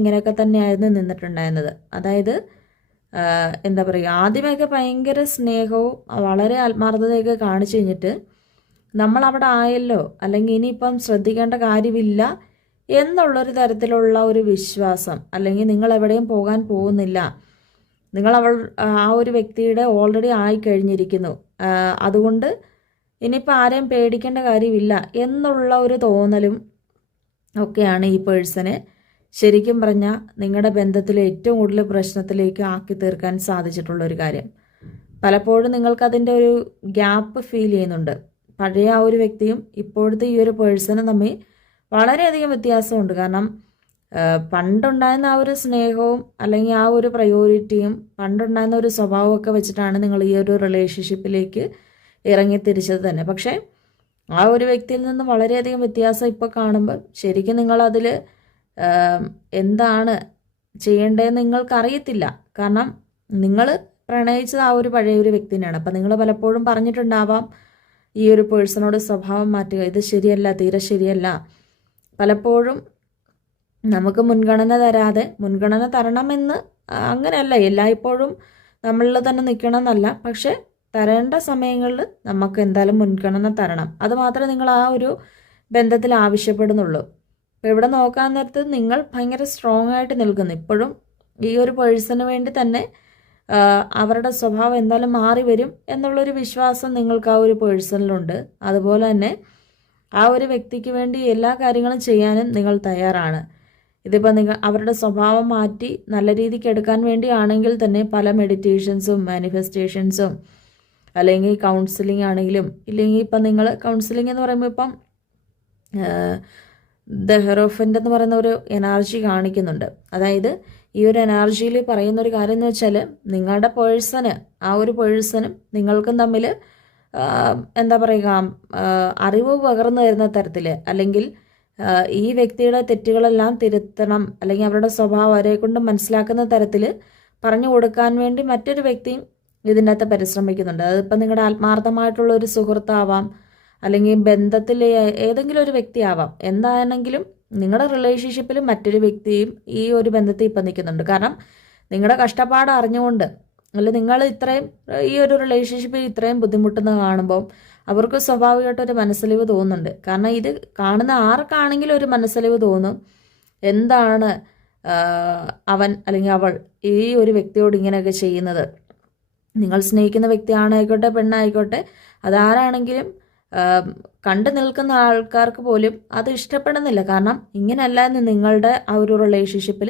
ഇങ്ങനെയൊക്കെ തന്നെയായിരുന്നു നിന്നിട്ടുണ്ടായിരുന്നത്. അതായത് എന്താ പറയുക, ആദ്യമൊക്കെ ഭയങ്കര സ്നേഹവും വളരെ ആത്മാർത്ഥതയൊക്കെ കാണിച്ചു കഴിഞ്ഞിട്ട് നമ്മളവിടെ ആയല്ലോ, അല്ലെങ്കിൽ ഇനിയിപ്പം ശ്രദ്ധിക്കേണ്ട കാര്യമില്ല എന്നുള്ളൊരു തരത്തിലുള്ള ഒരു വിശ്വാസം, അല്ലെങ്കിൽ നിങ്ങൾ എവിടെയും പോകാൻ പോകുന്നില്ല, നിങ്ങൾ ആ ഒരു വ്യക്തിയുടെ ഓൾറെഡി ആയിക്കഴിഞ്ഞിരിക്കുന്നു, അതുകൊണ്ട് ഇനിയിപ്പോൾ ആരെയും പേടിക്കേണ്ട കാര്യമില്ല എന്നുള്ള ഒരു തോന്നലും ഒക്കെയാണ് ഈ പേഴ്സണ് ശരിക്കും പറഞ്ഞാൽ നിങ്ങളുടെ ബന്ധത്തിൽ ഏറ്റവും കൂടുതൽ പ്രശ്നത്തിലേക്ക് ആക്കി തീർക്കാൻ സാധിച്ചിട്ടുള്ളൊരു കാര്യം. പലപ്പോഴും നിങ്ങൾക്കതിൻ്റെ ഒരു ഗ്യാപ്പ് ഫീൽ ചെയ്യുന്നുണ്ട്. പഴയ ആ ഒരു വ്യക്തിയും ഇപ്പോഴത്തെ ഈ ഒരു പേഴ്സണും തമ്മിൽ വളരെയധികം വ്യത്യാസമുണ്ട്. കാരണം പണ്ടുണ്ടായിരുന്ന ആ ഒരു സ്നേഹവും അല്ലെങ്കിൽ ആ ഒരു പ്രയോറിറ്റിയും പണ്ടുണ്ടായിരുന്ന ഒരു സ്വഭാവമൊക്കെ വെച്ചിട്ടാണ് നിങ്ങൾ ഈ ഒരു റിലേഷൻഷിപ്പിലേക്ക് ഇറങ്ങിത്തിരിച്ചത് തന്നെ. പക്ഷേ ആ ഒരു വ്യക്തിയിൽ നിന്ന് വളരെയധികം വ്യത്യാസം ഇപ്പോൾ കാണുമ്പോൾ ശരിക്കും നിങ്ങളതിൽ എന്താണ് ചെയ്യേണ്ടതെന്ന് നിങ്ങൾക്കറിയത്തില്ല. കാരണം നിങ്ങൾ പ്രണയിച്ചത് ആ ഒരു പഴയ ഒരു വ്യക്തിനെയാണ്. അപ്പം നിങ്ങൾ പലപ്പോഴും പറഞ്ഞിട്ടുണ്ടാവാം ഈ ഒരു പേഴ്സണോട് സ്വഭാവം മാറ്റുക, ഇത് ശരിയല്ല, തീരെ ശരിയല്ല. പലപ്പോഴും നമുക്ക് മുൻഗണന തരാതെ, മുൻഗണന തരണമെന്ന് അങ്ങനെയല്ല, എല്ലായ്പ്പോഴും നമ്മളിൽ തന്നെ നിൽക്കണം എന്നല്ല, പക്ഷെ തരേണ്ട സമയങ്ങളിൽ നമുക്ക് എന്തായാലും മുൻഗണന തരണം. അത് മാത്രമേ നിങ്ങൾ ആ ഒരു ബന്ധത്തിൽ ആവശ്യപ്പെടുന്നുള്ളൂ. അപ്പോൾ ഇവിടെ നോക്കാൻ നേരത്ത് നിങ്ങൾ ഭയങ്കര സ്ട്രോങ് ആയിട്ട് നിൽക്കുന്നു. ഇപ്പോഴും ഈ ഒരു പേഴ്സണിന് വേണ്ടി തന്നെ അവരുടെ സ്വഭാവം എന്തായാലും മാറി വരും എന്നുള്ളൊരു വിശ്വാസം നിങ്ങൾക്ക് ആ ഒരു പേഴ്സണിലുണ്ട്. അതുപോലെ തന്നെ ആ ഒരു വ്യക്തിക്ക് വേണ്ടി എല്ലാ കാര്യങ്ങളും ചെയ്യാനും നിങ്ങൾ തയ്യാറാണ്. ഇതിപ്പോൾ നിങ്ങൾ അവരുടെ സ്വഭാവം മാറ്റി നല്ല രീതിക്ക് എടുക്കാൻ വേണ്ടിയാണെങ്കിൽ തന്നെ പല മെഡിറ്റേഷൻസും മാനിഫെസ്റ്റേഷൻസും അല്ലെങ്കിൽ കൗൺസിലിംഗ് ആണെങ്കിലും, ഇല്ലെങ്കിൽ ഇപ്പം നിങ്ങൾ കൗൺസിലിംഗ് എന്ന് പറയുമ്പോൾ ഇപ്പം ദ ഹെറോഫൻ്റ് എന്ന് പറയുന്ന ഒരു എനർജി കാണിക്കുന്നുണ്ട്. അതായത് ഈ ഒരു എനർജിയിൽ പറയുന്ന ഒരു കാര്യം എന്ന് വെച്ചാൽ നിങ്ങളുടെ പേഴ്സണ്, ആ ഒരു പേഴ്സണും നിങ്ങൾക്കും തമ്മിൽ എന്താ പറയുക, അറിവ് പകർന്നു തരുന്ന തരത്തിൽ, അല്ലെങ്കിൽ ഈ വ്യക്തിയുടെ തെറ്റുകളെല്ലാം തിരുത്തണം, അല്ലെങ്കിൽ അവരുടെ സ്വഭാവം അവരെ കൊണ്ട് മനസ്സിലാക്കുന്ന തരത്തിൽ പറഞ്ഞു കൊടുക്കാൻ വേണ്ടി മറ്റൊരു വ്യക്തിയും ഇതിൻ്റെ അകത്ത് പരിശ്രമിക്കുന്നുണ്ട്. അതിപ്പോൾ നിങ്ങളുടെ ആത്മാർത്ഥമായിട്ടുള്ള ഒരു സുഹൃത്താവാം, അല്ലെങ്കിൽ ബന്ധത്തിൽ ഏതെങ്കിലും ഒരു വ്യക്തിയാവാം. എന്താണെങ്കിലും നിങ്ങളുടെ റിലേഷൻഷിപ്പിൽ മറ്റൊരു വ്യക്തിയും ഈ ഒരു ബന്ധത്തിൽ ഇപ്പം നിൽക്കുന്നുണ്ട്. കാരണം നിങ്ങളുടെ കഷ്ടപ്പാട് അറിഞ്ഞുകൊണ്ട്, അല്ല നിങ്ങൾ ഇത്രയും ഈ ഒരു റിലേഷൻഷിപ്പിൽ ഇത്രയും ബുദ്ധിമുട്ടുന്ന കാണുമ്പോൾ അവർക്ക് സ്വാഭാവികമായിട്ടൊരു മനസ്സലിവ് തോന്നുന്നുണ്ട്. കാരണം ഇത് കാണുന്ന ആർക്കാണെങ്കിലും ഒരു മനസ്സലിവ് തോന്നും, എന്താണ് അവൻ അല്ലെങ്കിൽ അവൾ ഈ ഒരു വ്യക്തിയോട് ഇങ്ങനെയൊക്കെ ചെയ്യുന്നത്. നിങ്ങൾ സ്നേഹിക്കുന്ന വ്യക്തിയാണായിക്കോട്ടെ പെണ്ണായിക്കോട്ടെ, അതാരാണെങ്കിലും കണ്ടു നിൽക്കുന്ന ആൾക്കാർക്ക് പോലും അത് ഇഷ്ടപ്പെടുന്നില്ല. കാരണം ഇങ്ങനെയല്ല എന്ന് നിങ്ങളുടെ ആ ഒരു റിലേഷൻഷിപ്പിൽ